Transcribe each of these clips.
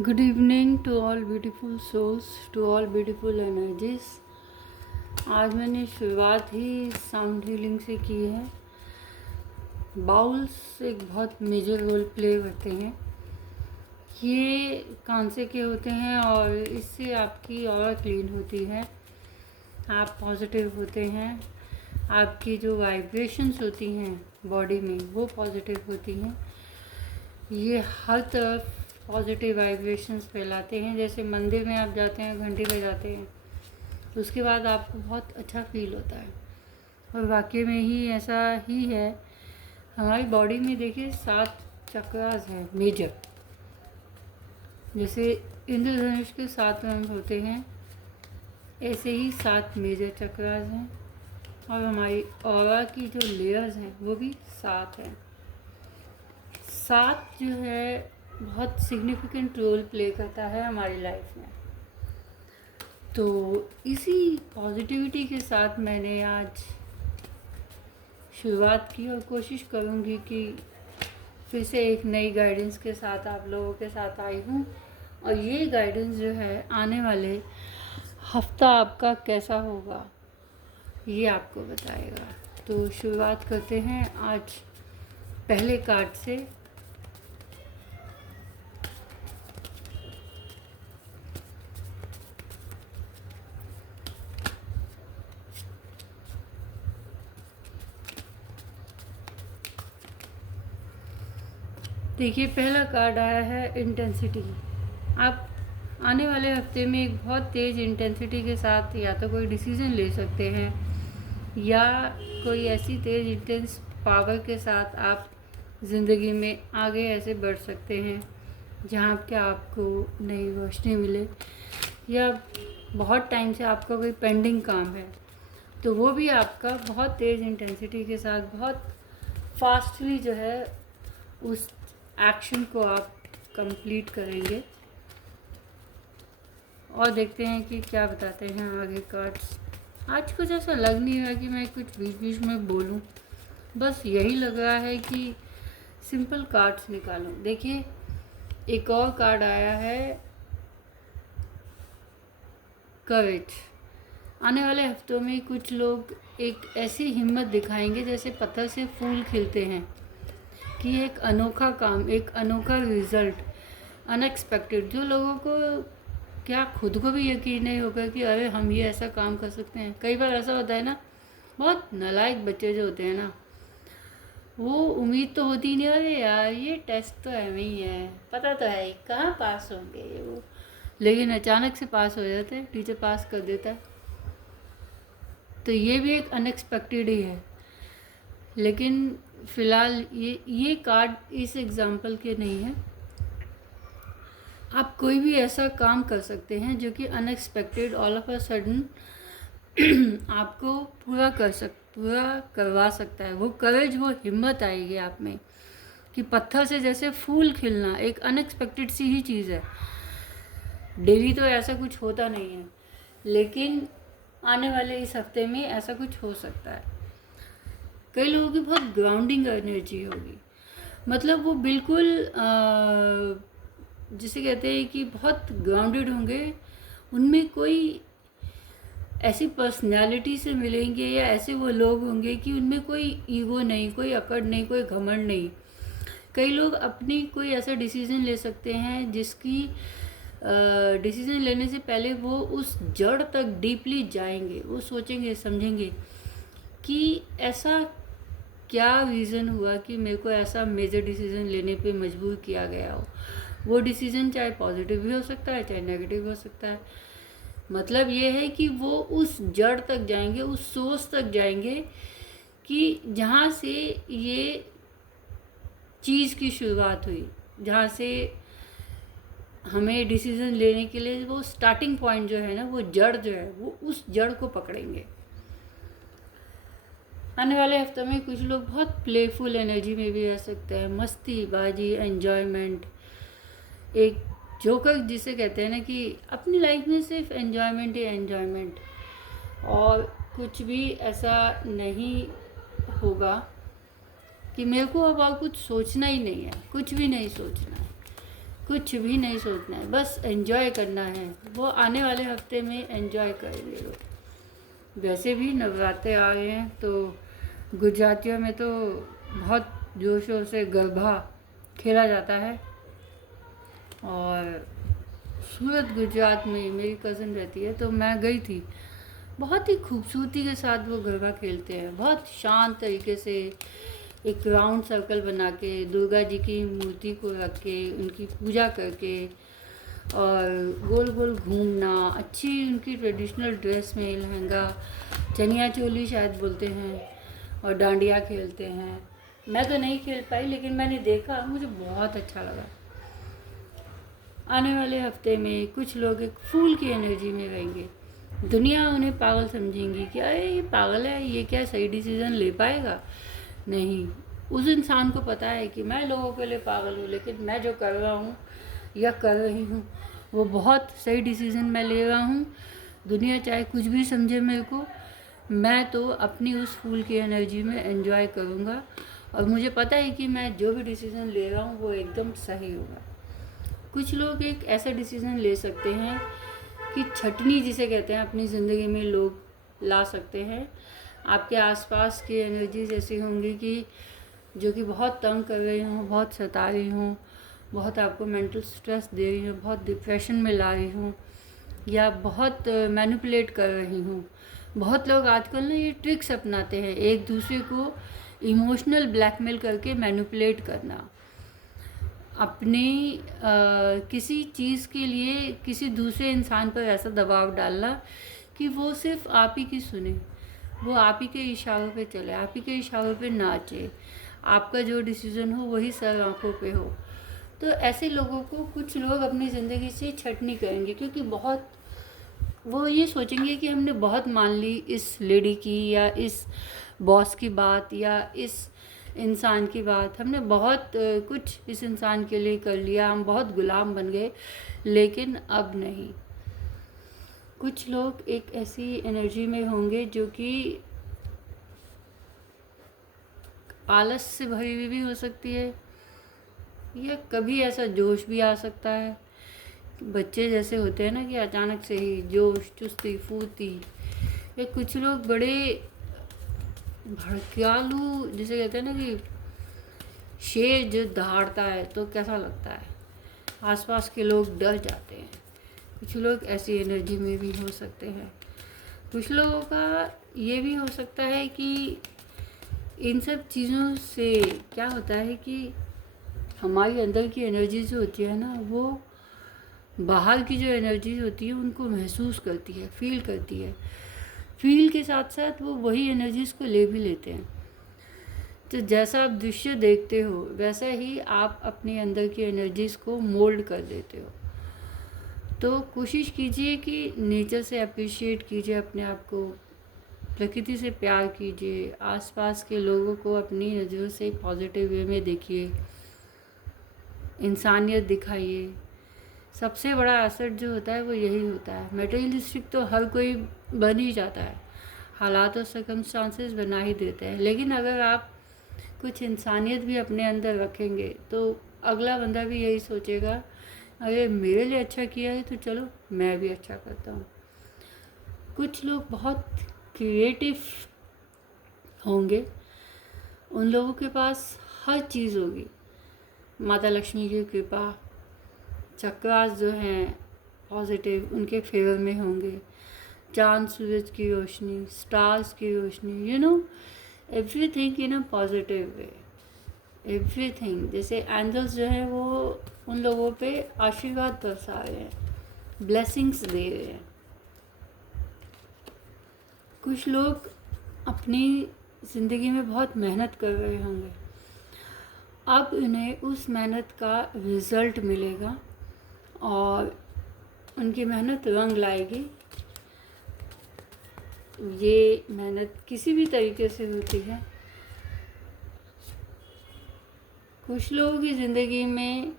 Good evening to all beautiful souls, to all beautiful energies। आज मैंने शुरुआत ही sound healing से की है। बाउल्स एक बहुत मेजर रोल प्ले करते हैं। ये कांसे के होते हैं और इससे आपकी ऑरा क्लीन होती है, आप पॉजिटिव होते हैं, आपकी जो वाइब्रेशंस होती हैं बॉडी में वो पॉजिटिव होती हैं। ये हर तरफ पॉजिटिव वाइब्रेशंस फैलाते हैं। जैसे मंदिर में आप जाते हैं, घंटी बजाते हैं, उसके बाद आपको बहुत अच्छा फील होता है। और वाकई में ही ऐसा ही है। हमारी बॉडी में देखिए 7 चक्रास हैं मेजर। जैसे इंद्रधनुष के 7 रंग होते हैं, ऐसे ही 7 मेजर चक्रास हैं। और हमारी ऑरा की जो लेयर्स हैं वो भी 7 हैं। 7 जो है बहुत सिग्निफिकेंट रोल प्ले करता है हमारी लाइफ में। तो इसी पॉजिटिविटी के साथ मैंने आज शुरुआत की और कोशिश करूँगी कि फिर से एक नई गाइडेंस के साथ आप लोगों के साथ आई हूँ। और ये गाइडेंस जो है आने वाले हफ्ता आपका कैसा होगा ये आपको बताएगा। तो शुरुआत करते हैं आज पहले कार्ड से। देखिए, पहला कार्ड आया है इंटेंसिटी। आप आने वाले हफ्ते में एक बहुत तेज़ इंटेंसिटी के साथ या तो कोई डिसीज़न ले सकते हैं या कोई ऐसी तेज़ इंटेंस पावर के साथ आप ज़िंदगी में आगे ऐसे बढ़ सकते हैं जहाँ के आपको नई रोशनी मिले, या बहुत टाइम से आपका कोई पेंडिंग काम है तो वो भी आपका बहुत तेज़ इंटेंसिटी के साथ बहुत फास्टली जो है उस एक्शन को आप कंप्लीट करेंगे। और देखते हैं कि क्या बताते हैं आगे कार्ड्स। आज कुछ ऐसा लग नहीं रहा कि मैं कुछ बीच बीच में बोलूं, बस यही लग रहा है कि सिंपल कार्ड्स निकालूं। देखिए, एक और कार्ड आया है करेज। आने वाले हफ्तों में कुछ लोग एक ऐसी हिम्मत दिखाएंगे जैसे पत्थर से फूल खिलते हैं, कि एक अनोखा काम, एक अनोखा रिज़ल्ट, अनएक्सपेक्टेड, जो लोगों को क्या खुद को भी यकीन नहीं होगा कि अरे हम ये ऐसा काम कर सकते हैं। कई बार ऐसा होता है ना, बहुत नालायक बच्चे जो होते हैं ना, वो उम्मीद तो होती नहीं, अरे यार ये टेस्ट तो ऐਵੇਂ ही है, पता तो है कहाँ पास होंगे ये वो, लेकिन अचानक से पास हो जाते हैं, टीचर पास कर देता है। तो ये भी एक अनएक्सपेक्टेड ही है। लेकिन फ़िलहाल ये कार्ड इस एग्ज़ाम्पल के नहीं है। आप कोई भी ऐसा काम कर सकते हैं जो कि unexpected all of a sudden आपको पूरा करवा सकता है। वो करेज, वो हिम्मत आएगी आप में कि पत्थर से जैसे फूल खिलना एक अनएक्सपेक्टेड सी ही चीज़ है। डेली तो ऐसा कुछ होता नहीं है, लेकिन आने वाले इस हफ्ते में ऐसा कुछ हो सकता है। कई लोगों की बहुत ग्राउंडिंग एनर्जी होगी, मतलब वो बिल्कुल जिसे कहते हैं कि बहुत ग्राउंडेड होंगे। उनमें कोई ऐसी पर्सनैलिटी से मिलेंगे या ऐसे वो लोग होंगे कि उनमें कोई ईगो नहीं, कोई अकड़ नहीं, कोई घमंड नहीं। कई लोग अपनी कोई ऐसा डिसीज़न ले सकते हैं जिसकी डिसीज़न लेने से पहले वो उस जड़ तक डीपली जाएंगे। वो सोचेंगे, समझेंगे कि ऐसा क्या रीज़न हुआ कि मेरे को ऐसा मेजर डिसीज़न लेने पे मजबूर किया गया हो। वो डिसीज़न चाहे पॉजिटिव भी हो सकता है, चाहे नेगेटिव हो सकता है। मतलब ये है कि वो उस जड़ तक जाएंगे, उस सोर्स तक जाएंगे कि जहाँ से ये चीज़ की शुरुआत हुई, जहाँ से हमें डिसीज़न लेने के लिए वो स्टार्टिंग पॉइंट जो है ना, वो जड़ जो है, वो उस जड़ को पकड़ेंगे। आने वाले हफ्तों में कुछ लोग बहुत प्लेफुल एनर्जी में भी रह सकते हैं। मस्ती बाजी, एन्जॉयमेंट, एक जोकर जिसे कहते हैं ना, कि अपनी लाइफ में सिर्फ एन्जॉयमेंट ही एन्जॉयमेंट, और कुछ भी ऐसा नहीं होगा कि मेरे को अब और कुछ सोचना ही नहीं है, कुछ भी नहीं सोचना है। कुछ भी नहीं सोचना है, बस एंजॉय करना है। वो आने वाले हफ्ते में एंजॉय करेंगे लोग। वैसे भी नवरात्रे आ गए हैं तो गुजरातियों में तो बहुत जोशों से गरबा खेला जाता है। और सूरत गुजरात में मेरी कज़न रहती है तो मैं गई थी। बहुत ही खूबसूरती के साथ वो गरबा खेलते हैं, बहुत शांत तरीके से एक राउंड सर्कल बना के दुर्गा जी की मूर्ति को रख के उनकी पूजा करके और गोल गोल घूमना, अच्छी उनकी ट्रेडिशनल ड्रेस में लहंगा चनिया चोली शायद बोलते हैं, और डांडिया खेलते हैं। मैं तो नहीं खेल पाई लेकिन मैंने देखा, मुझे बहुत अच्छा लगा। आने वाले हफ्ते में कुछ लोग एक फूल की एनर्जी में रहेंगे। दुनिया उन्हें पागल समझेंगी कि अरे ये पागल है, ये क्या सही डिसीज़न ले पाएगा। नहीं, उस इंसान को पता है कि मैं लोगों के लिए पागल हूँ, लेकिन मैं जो कर रहा हूँ या कर रही हूँ वो बहुत सही डिसीज़न मैं ले रहा हूँ। दुनिया चाहे कुछ भी समझे मेरे को, मैं तो अपनी उस फूल की एनर्जी में एंजॉय करूँगा। और मुझे पता है कि मैं जो भी डिसीज़न ले रहा हूँ वो एकदम सही होगा। कुछ लोग एक ऐसा डिसीज़न ले सकते हैं कि छटनी जिसे कहते हैं अपनी ज़िंदगी में लोग ला सकते हैं। आपके आसपास की एनर्जीज ऐसी होंगी कि जो कि बहुत तंग कर रही हों, बहुत सता रही हों, बहुत आपको मेंटल स्ट्रेस दे रही हों, बहुत डिप्रेशन में ला रही हों या बहुत मैनिपुलेट कर रही हूँ। बहुत लोग आजकल ना ये ट्रिक्स अपनाते हैं, एक दूसरे को इमोशनल ब्लैकमेल करके मैनिपुलेट करना, अपनी किसी चीज़ के लिए किसी दूसरे इंसान पर ऐसा दबाव डालना कि वो सिर्फ आप ही की सुने, वो आप ही के इशारों पे चले, आप ही के इशारों पे नाचे, आपका जो डिसीज़न हो वही सर आँखों पे हो। तो ऐसे लोगों को कुछ लोग अपनी ज़िंदगी से छटनी करेंगे, क्योंकि बहुत वो ये सोचेंगे कि हमने बहुत मान ली इस लेडी की या इस बॉस की बात या इस इंसान की बात, हमने बहुत कुछ इस इंसान के लिए कर लिया, हम बहुत गुलाम बन गए, लेकिन अब नहीं। कुछ लोग एक ऐसी एनर्जी में होंगे जो कि आलस से भरी हुई भी हो सकती है, या कभी ऐसा जोश भी आ सकता है। बच्चे जैसे होते हैं ना कि अचानक से ही जोश, चुस्ती, फुर्ती, या कुछ लोग बड़े भड़कियालू, जिसे कहते हैं ना कि शेर जो दहाड़ता है तो कैसा लगता है, आसपास के लोग डर जाते हैं। कुछ लोग ऐसी एनर्जी में भी हो सकते हैं। कुछ लोगों का ये भी हो सकता है कि इन सब चीज़ों से क्या होता है कि हमारी अंदर की एनर्जी जो होती है ना, वो बाहर की जो एनर्जी होती है उनको महसूस करती है, फील करती है। फील के साथ साथ वो वही एनर्जीज़ को ले भी लेते हैं। तो जैसा आप दृश्य देखते हो वैसा ही आप अपने अंदर की एनर्जीज़ को मोल्ड कर देते हो। तो कोशिश कीजिए कि नेचर से अप्रिशिएट कीजिए अपने आप को, प्रकृति से प्यार कीजिए, आसपास के लोगों को अपनी नज़रों से पॉजिटिव वे में देखिए, इंसानियत दिखाइए। सबसे बड़ा असर जो होता है वो यही होता है। मटेरियलिस्टिक तो हर कोई बन ही जाता है, हालात और सर्कमस्टांसेस बना ही देते हैं, लेकिन अगर आप कुछ इंसानियत भी अपने अंदर रखेंगे तो अगला बंदा भी यही सोचेगा, अरे मेरे लिए अच्छा किया है तो चलो मैं भी अच्छा करता हूँ। कुछ लोग बहुत क्रिएटिव होंगे, उन लोगों के पास हर चीज़ होगी। माता लक्ष्मी की कृपा, चक्रास जो हैं पॉजिटिव उनके फेवर में होंगे, चांद सूरज की रोशनी, स्टार्स की रोशनी, everything in a positive way, everything. जैसे एंजल्स जो हैं वो उन लोगों पे आशीर्वाद बरसा रहे हैं, ब्लेसिंग्स दे रहे हैं। कुछ लोग अपनी ज़िंदगी में बहुत मेहनत कर रहे होंगे, अब उन्हें उस मेहनत का रिज़ल्ट मिलेगा और उनकी मेहनत रंग लाएगी। ये मेहनत किसी भी तरीके से होती है। कुछ लोगों की ज़िंदगी में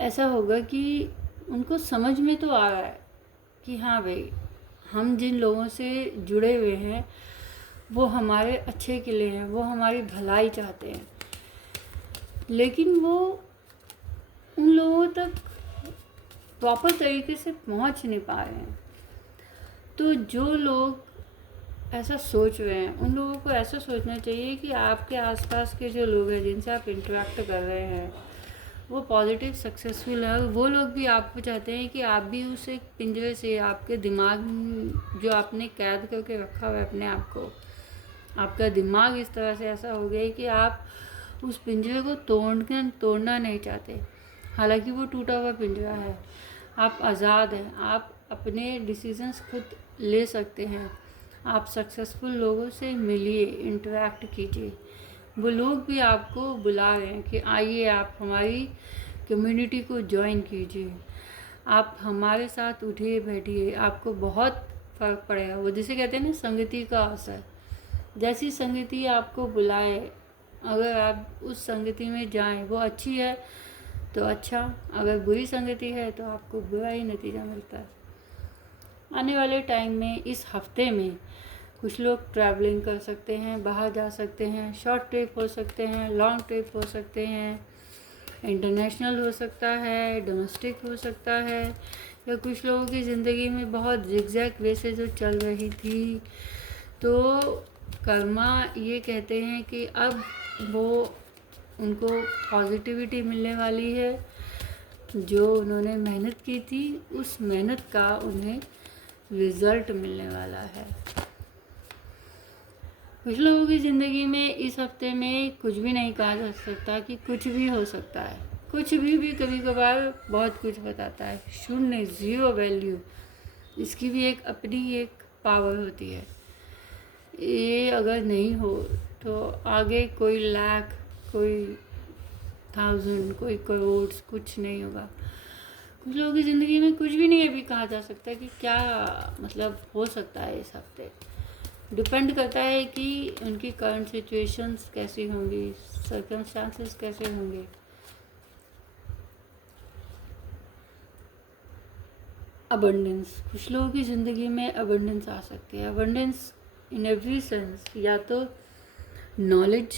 ऐसा होगा कि उनको समझ में तो आ रहा है कि हाँ भाई, हम जिन लोगों से जुड़े हुए हैं वो हमारे अच्छे के लिए हैं, वो हमारी भलाई चाहते हैं, लेकिन वो उन लोगों तक प्रॉपर तरीके से पहुंच नहीं पा रहे हैं। तो जो लोग ऐसा सोच रहे हैं उन लोगों को ऐसा सोचना चाहिए कि आपके आसपास के जो लोग हैं जिनसे आप इंटरेक्ट कर रहे हैं वो पॉजिटिव सक्सेसफुल है, वो लोग भी आपको चाहते हैं कि आप भी उस एक पिंजरे से, आपके दिमाग जो आपने कैद करके रखा हुआ है अपने आप को, आपका दिमाग इस तरह से ऐसा हो गया है कि आप उस पिंजरे को तोड़ना नहीं चाहते। हालांकि वो टूटा हुआ पिंजरा है, आप आज़ाद हैं, आप अपने डिसीजंस खुद ले सकते हैं। आप सक्सेसफुल लोगों से मिलिए, इंटरेक्ट कीजिए। वो लोग भी आपको बुला रहे हैं कि आइए आप हमारी कम्युनिटी को ज्वाइन कीजिए, आप हमारे साथ उठिए बैठिए, आपको बहुत फ़र्क पड़ेगा। वो जिसे कहते हैं ना संगति का असर, जैसी संगति आपको बुलाए अगर आप उस संगति में जाएं, वो अच्छी है तो अच्छा, अगर बुरी संगति है तो आपको बुरा ही नतीजा मिलता है। आने वाले टाइम में इस हफ्ते में कुछ लोग ट्रैवलिंग कर सकते हैं, बाहर जा सकते हैं, शॉर्ट ट्रिप हो सकते हैं, लॉन्ग ट्रिप हो सकते हैं, इंटरनेशनल हो सकता है, डोमेस्टिक हो सकता है, या कुछ लोगों की ज़िंदगी में बहुत जिगजैग वे से जो चल रही थी, तो कर्मा ये कहते हैं कि अब वो उनको पॉजिटिविटी मिलने वाली है। जो उन्होंने मेहनत की थी उस मेहनत का उन्हें रिज़ल्ट मिलने वाला है। कुछ लोगों की ज़िंदगी में इस हफ्ते में कुछ भी नहीं कहा जा सकता कि कुछ भी हो सकता है। कुछ भी कभी कभार बहुत कुछ बताता है। शून्य, ज़ीरो वैल्यू, इसकी भी एक अपनी एक पावर होती है। ये अगर नहीं हो तो आगे कोई लाख, कोई 1000, कोई करोड़ कुछ नहीं होगा। कुछ लोगों की ज़िंदगी में कुछ भी नहीं अभी कहा जा सकता कि क्या मतलब हो सकता है इस हफ्ते। डिपेंड करता है कि उनकी करंट सिचुएशंस कैसी होंगी, सर्कमस्टांसेस कैसे होंगे। अबंडेंस, कुछ लोगों की ज़िंदगी में अबंडेंस आ सकती है। अबंडेंस इन एवरी सेंस, या तो knowledge,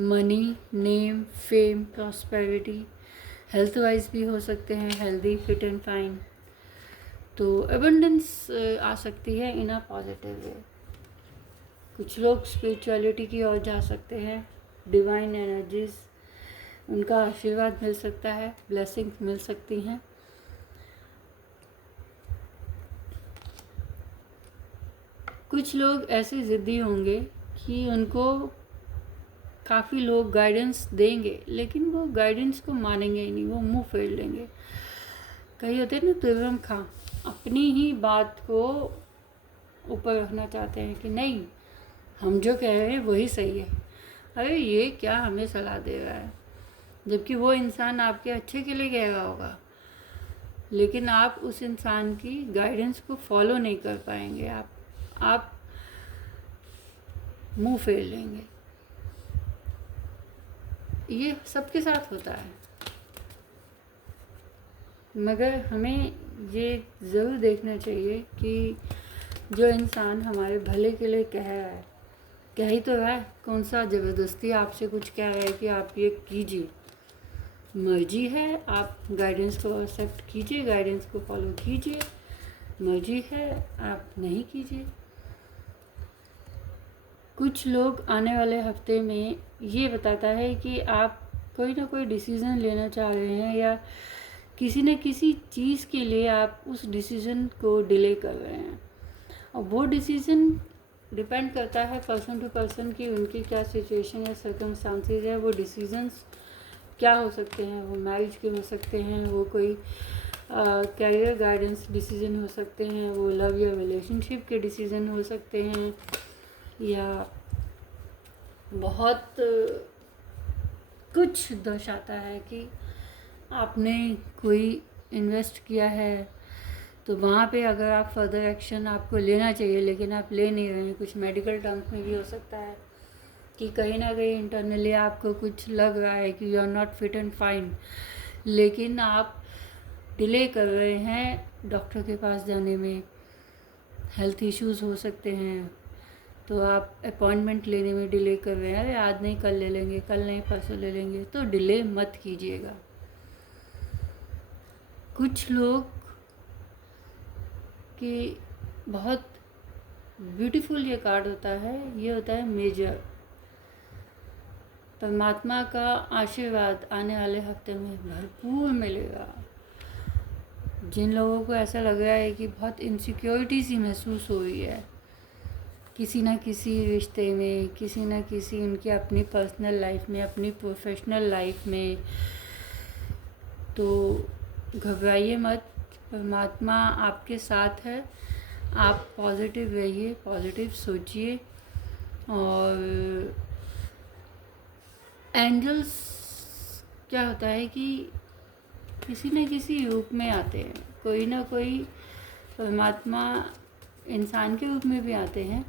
money, name, fame, prosperity, health wise भी हो सकते हैं, हेल्दी, फिट एंड फाइन। तो अबंडेंस आ सकती है इन अ पॉजिटिव वे। कुछ लोग स्पिरिचुअलिटी की ओर जा सकते हैं, डिवाइन एनर्जीज, उनका आशीर्वाद मिल सकता है, ब्लेसिंग्स मिल सकती हैं। कुछ लोग ऐसे ज़िद्दी होंगे कि उनको काफ़ी लोग गाइडेंस देंगे लेकिन वो गाइडेंस को मानेंगे ही नहीं, वो मुंह फेर लेंगे। कई होते हैं ना तुर्रम खां, अपनी ही बात को ऊपर रखना चाहते हैं कि नहीं, हम जो कह रहे हैं वही सही है। अरे ये क्या हमें सलाह दे रहा है, जबकि वो इंसान आपके अच्छे के लिए कह रहा होगा, लेकिन आप उस इंसान की गाइडेंस को फॉलो नहीं कर पाएंगे, आप मुंह फेर लेंगे। ये सबके साथ होता है, मगर हमें ये ज़रूर देखना चाहिए कि जो इंसान हमारे भले के लिए कह रहा है, कह ही तो रहा है, कौन सा ज़बरदस्ती आपसे कुछ कह रहा है कि आप ये कीजिए। मर्जी है, आप गाइडेंस को एक्सेप्ट कीजिए, गाइडेंस को फॉलो कीजिए, मर्जी है आप नहीं कीजिए। कुछ लोग आने वाले हफ्ते में ये बताता है कि आप कोई ना कोई डिसीज़न लेना चाह रहे हैं, या किसी न किसी चीज़ के लिए आप उस डिसीज़न को डिले कर रहे हैं, और वो डिसीज़न डिपेंड करता है पर्सन टू पर्सन कि उनकी क्या सिचुएशन या सर्कमस्टांसेस है। वो डिसीजंस क्या हो सकते हैं, वो मैरिज के हो सकते हैं, वो कोई कैरियर गाइडेंस डिसीज़न हो सकते हैं, वो लव या रिलेशनशिप के डिसीज़न हो सकते हैं, या बहुत कुछ दर्शाता है कि आपने कोई इन्वेस्ट किया है तो वहाँ पे अगर आप फर्दर एक्शन आपको लेना चाहिए लेकिन आप ले नहीं रहे हैं। कुछ मेडिकल टर्म्स में भी हो सकता है कि कहीं ना कहीं इंटरनली आपको कुछ लग रहा है कि you are not fit and fine, लेकिन आप डिले कर रहे हैं डॉक्टर के पास जाने में। हेल्थ इश्यूज़ हो सकते हैं तो आप अपॉइंटमेंट लेने में डिले कर रहे हैं, अरे आज नहीं कल ले लेंगे, कल नहीं परसों ले लेंगे, तो डिले मत कीजिएगा। कुछ लोग की बहुत ब्यूटीफुल ये कार्ड होता है, ये होता है मेजर। परमात्मा का आशीर्वाद आने वाले हफ्ते में भरपूर मिलेगा। जिन लोगों को ऐसा लग रहा है कि बहुत इनसिक्योरिटी सी महसूस हो रही है किसी ना किसी रिश्ते में, किसी ना किसी उनकी अपनी पर्सनल लाइफ में, अपनी प्रोफेशनल लाइफ में, तो घबराइए मत, परमात्मा आपके साथ है। आप पॉजिटिव रहिए, पॉजिटिव सोचिए। और एंजल्स क्या होता है कि किसी न किसी रूप में आते हैं, कोई ना कोई परमात्मा इंसान के रूप में भी आते हैं,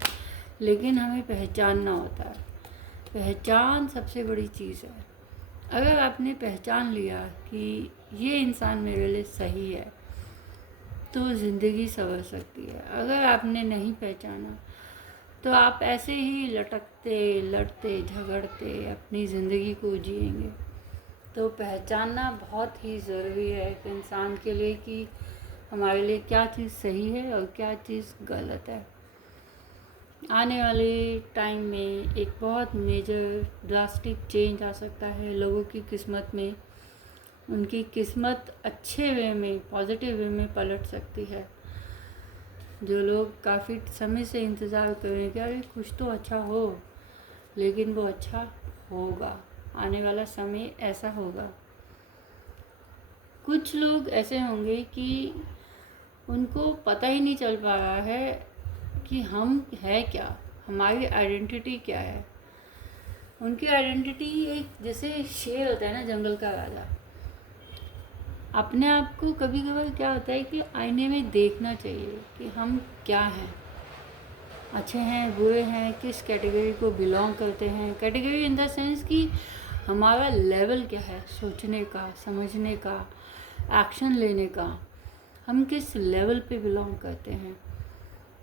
लेकिन हमें पहचानना होता है। पहचान सबसे बड़ी चीज़ है। अगर आपने पहचान लिया कि ये इंसान मेरे लिए सही है तो ज़िंदगी संवर सकती है। अगर आपने नहीं पहचाना तो आप ऐसे ही लटकते लड़ते झगड़ते अपनी ज़िंदगी को जिएंगे। तो पहचानना बहुत ही ज़रूरी है एक इंसान के लिए कि हमारे लिए क्या चीज़ सही है और क्या चीज़ गलत है। आने वाले टाइम में एक बहुत मेजर ड्रास्टिक चेंज आ सकता है लोगों की किस्मत में। उनकी किस्मत अच्छे वे में, पॉजिटिव वे में पलट सकती है। जो लोग काफ़ी समय से इंतज़ार कर रहे हैं कि अरे कुछ तो अच्छा हो, लेकिन वो अच्छा होगा। आने वाला समय ऐसा होगा। कुछ लोग ऐसे होंगे कि उनको पता ही नहीं चल पा रहा है कि हम है क्या, हमारी आइडेंटिटी क्या है। उनकी आइडेंटिटी एक जैसे शेर होता है ना, जंगल का राजा। अपने आप को कभी कभार क्या होता है कि आईने में देखना चाहिए कि हम क्या हैं, अच्छे हैं, बुरे हैं, किस कैटेगरी को बिलोंग करते हैं। कैटेगरी इन द सेंस कि हमारा लेवल क्या है सोचने का, समझने का, एक्शन लेने का, हम किस लेवल पे बिलोंग करते हैं।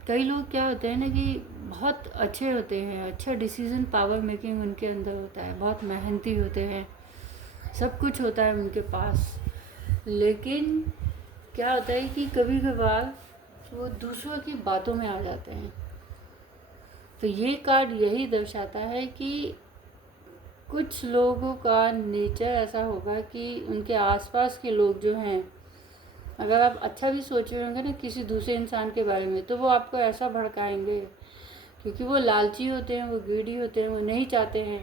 कई लोग क्या होते हैं ना कि बहुत अच्छे होते हैं, अच्छा डिसीज़न पावर मेकिंग उनके अंदर होता है, बहुत मेहनती होते हैं, सब कुछ होता है उनके पास, लेकिन क्या होता है कि कभी कभार वो दूसरों की बातों में आ जाते हैं। तो ये कार्ड यही दर्शाता है कि कुछ लोगों का नेचर ऐसा होगा कि उनके आसपास के लोग जो हैं, अगर आप अच्छा भी सोच रहे होंगे ना किसी दूसरे इंसान के बारे में, तो वो आपको ऐसा भड़काएंगे, क्योंकि वो लालची होते हैं, वो ग्रीडी होते हैं, वो नहीं चाहते हैं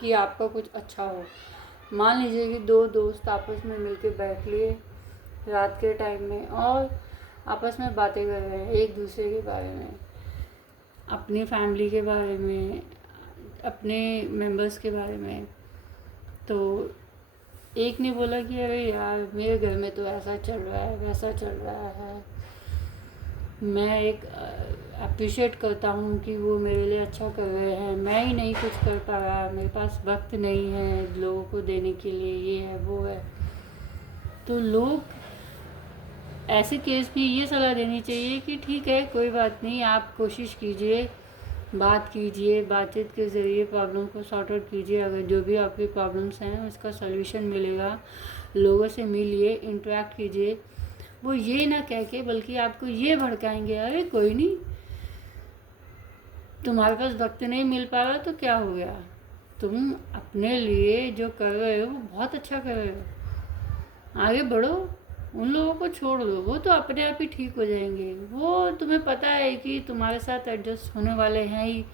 कि आपका कुछ अच्छा हो। मान लीजिए कि दो दोस्त आपस में मिलकर बैठ लिए रात के टाइम में और आपस में बातें कर रहे हैं एक दूसरे के बारे में, अपनी फैमिली के बारे में, अपने मेंबर्स के बारे में। तो एक ने बोला कि अरे यार मेरे घर में तो ऐसा चल रहा है, वैसा चल रहा है, मैं एक अप्रिशिएट करता हूँ कि वो मेरे लिए अच्छा कर रहे हैं, मैं ही नहीं कुछ कर पा रहा, मेरे पास वक्त नहीं है लोगों को देने के लिए, ये है वो है। तो लोग ऐसे केस में ये सलाह देनी चाहिए कि ठीक है कोई बात नहीं, आप कोशिश कीजिए, बात कीजिए, बातचीत के ज़रिए प्रॉब्लम को सॉर्ट आउट कीजिए। अगर जो भी आपकी प्रॉब्लम्स हैं उसका सॉल्यूशन मिलेगा। लोगों से मिलिए, इंटरेक्ट कीजिए। वो ये ना कह के बल्कि आपको ये भड़काएंगे, अरे कोई नहीं, तुम्हारे पास वक्त नहीं मिल पा रहा तो क्या हो गया, तुम अपने लिए जो कर रहे हो वो बहुत अच्छा कर रहे हो, आगे बढ़ो, उन लोगों को छोड़ दो, वो तो अपने आप ही ठीक हो जाएंगे, वो तुम्हें पता है कि तुम्हारे साथ एडजस्ट होने वाले हैं ही,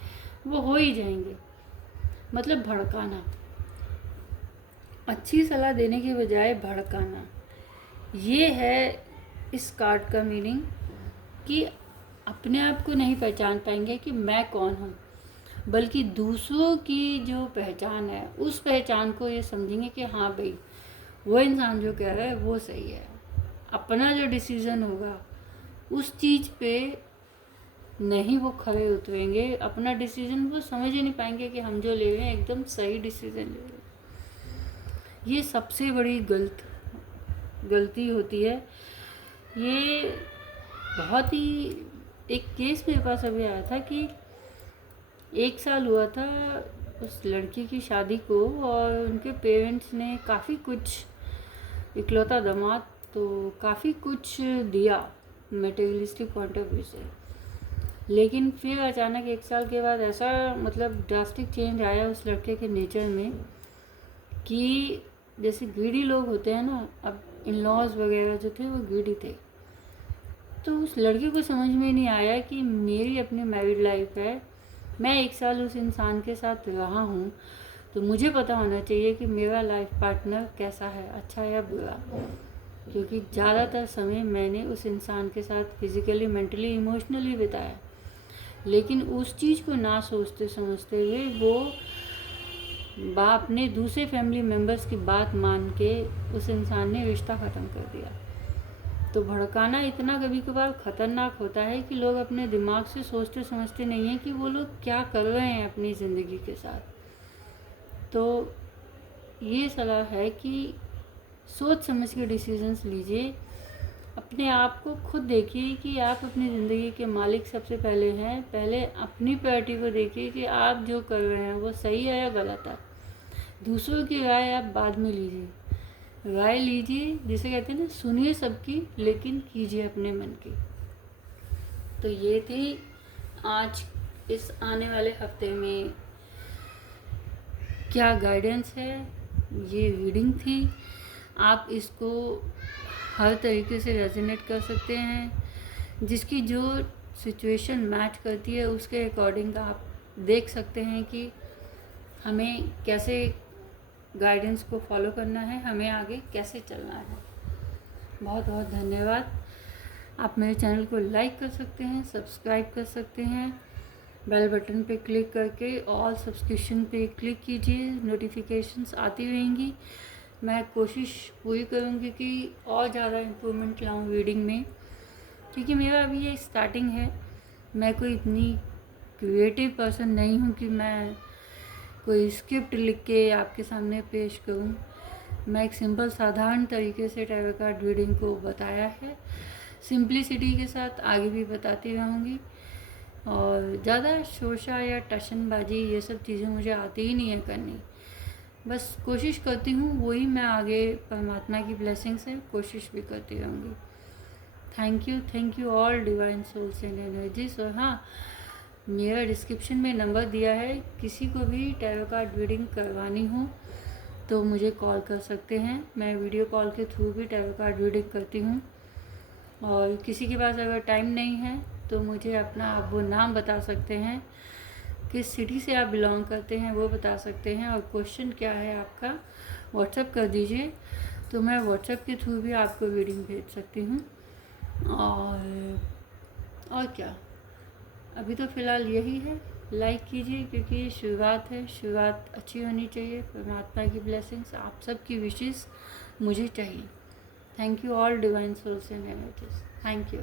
वो हो ही जाएंगे। मतलब भड़काना, अच्छी सलाह देने की बजाय भड़काना, ये है इस कार्ड का मीनिंग। कि अपने आप को नहीं पहचान पाएंगे कि मैं कौन हूँ, बल्कि दूसरों की जो पहचान है उस पहचान को ये समझेंगे कि हाँ भाई वो इंसान जो कह रहा है वो सही है। अपना जो डिसीज़न होगा उस चीज़ पे नहीं वो खड़े उतरेंगे, अपना डिसीज़न वो समझ ही नहीं पाएंगे कि हम जो ले रहे हैं एकदम सही डिसीज़न ले रहे हैं। ये सबसे बड़ी गलती होती है। ये बहुत ही एक केस मेरे पास अभी आया था कि 1 साल हुआ था उस लड़की की शादी को और उनके पेरेंट्स ने काफ़ी कुछ, इकलौता दामाद तो काफ़ी कुछ दिया मटेरियलिस्टिक पॉइंट ऑफ व्यू से, लेकिन फिर अचानक 1 साल के बाद ऐसा मतलब ड्रास्टिक चेंज आया उस लड़के के नेचर में कि जैसे ग्रीडी लोग होते हैं ना, अब इन लॉज वगैरह जो थे वो ग्रीडी थे। तो उस लड़के को समझ में नहीं आया कि मेरी अपनी मैरिड लाइफ है, मैं 1 साल उस इंसान के साथ रहा हूँ, तो मुझे पता होना चाहिए कि मेरा लाइफ पार्टनर कैसा है, अच्छा या बुरा, क्योंकि ज़्यादातर समय मैंने उस इंसान के साथ फिज़िकली, मेंटली, इमोशनली बिताया। लेकिन उस चीज़ को ना सोचते समझते हुए वो बाप ने दूसरे फैमिली मेम्बर्स की बात मान के उस इंसान ने रिश्ता ख़त्म कर दिया। तो भड़काना इतना कभी कभार ख़तरनाक होता है कि लोग अपने दिमाग से सोचते समझते नहीं हैं कि वो लोग क्या कर रहे हैं अपनी ज़िंदगी के साथ। तो ये सलाह है कि सोच समझ के डिसीजंस लीजिए, अपने आप को खुद देखिए कि आप अपनी ज़िंदगी के मालिक सबसे पहले हैं। पहले अपनी प्रायोरिटी को देखिए कि आप जो कर रहे हैं वो सही है या गलत है। दूसरों की राय आप बाद में लीजिए, राय लीजिए, जिसे कहते हैं ना, सुनिए सबकी लेकिन कीजिए अपने मन की। तो ये थी आज इस आने वाले हफ्ते में क्या गाइडेंस है, ये रीडिंग थी। आप इसको हर तरीके से रेजोनेट कर सकते हैं, जिसकी जो सिचुएशन मैच करती है उसके अकॉर्डिंग आप देख सकते हैं कि हमें कैसे गाइडेंस को फॉलो करना है, हमें आगे कैसे चलना है। बहुत बहुत धन्यवाद। आप मेरे चैनल को लाइक कर सकते हैं, सब्सक्राइब कर सकते हैं, बेल बटन पे क्लिक करके ऑल सब्सक्रिप्शन पे क्लिक कीजिए, नोटिफिकेशंस आती रहेंगी। मैं कोशिश पूरी करूँगी कि और ज़्यादा इम्प्रूवमेंट लाऊँ रीडिंग में, क्योंकि मेरा अभी ये स्टार्टिंग है। मैं कोई इतनी क्रिएटिव पर्सन नहीं हूँ कि मैं कोई स्क्रिप्ट लिख के आपके सामने पेश करूँ। मैं एक सिंपल साधारण तरीके से टैरो कार्ड रीडिंग को बताया है, सिंप्लिसिटी के साथ आगे भी बताती रहूँगी। और ज़्यादा शोशा या टशनबाजी ये सब चीज़ें मुझे आती ही नहीं है करनी, बस कोशिश करती हूँ, वही मैं आगे परमात्मा की ब्लेसिंग से कोशिश भी करती रहूँगी। Thank you all divine souls and energies. और हाँ, मेरा डिस्क्रिप्शन में नंबर दिया है, किसी को भी टैरो कार्ड रीडिंग करवानी हो तो मुझे कॉल कर सकते हैं। मैं वीडियो कॉल के थ्रू भी टैरो कार्ड रीडिंग करती हूँ। और किसी के पास अगर टाइम नहीं है तो मुझे अपना आप वो नाम बता सकते हैं, किस सिटी से आप बिलोंग करते हैं वो बता सकते हैं, और क्वेश्चन क्या है आपका व्हाट्सएप कर दीजिए, तो मैं व्हाट्सएप के थ्रू भी आपको रीडिंग भेज सकती हूँ। और क्या, अभी तो फ़िलहाल यही है। लाइक कीजिए क्योंकि ये शुरुआत है, शुरुआत अच्छी होनी चाहिए। परमात्मा की ब्लेसिंग्स, आप सबकी विशेस मुझे चाहिए। Thank you all divine souls and energies. Thank you.